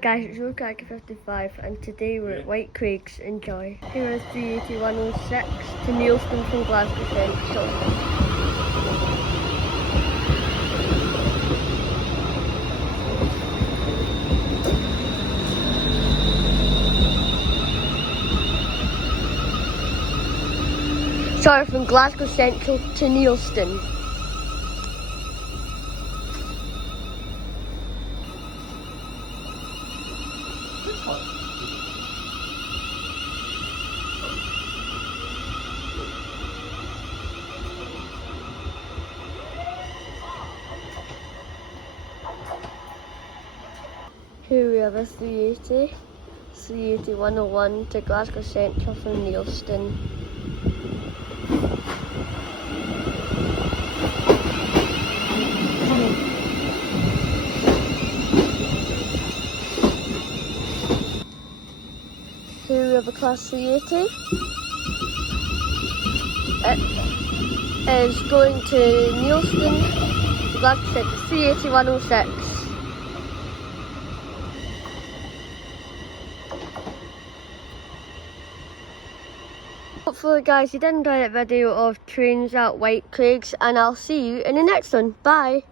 Guys, it's Whitecraigs 55 and today we're at Whitecraigs. Enjoy. Here is 38106 to Neilston from Glasgow Central. Sorry, from Glasgow Central to Neilston. Here we have a 380 101 to Glasgow Central from Neilston. Here we have a class 380. It is going to Neilston, Glasgow Central, 380 106. Hopefully guys you did enjoy that video of trains at Whitecraigs, and I'll see you in the next one. Bye!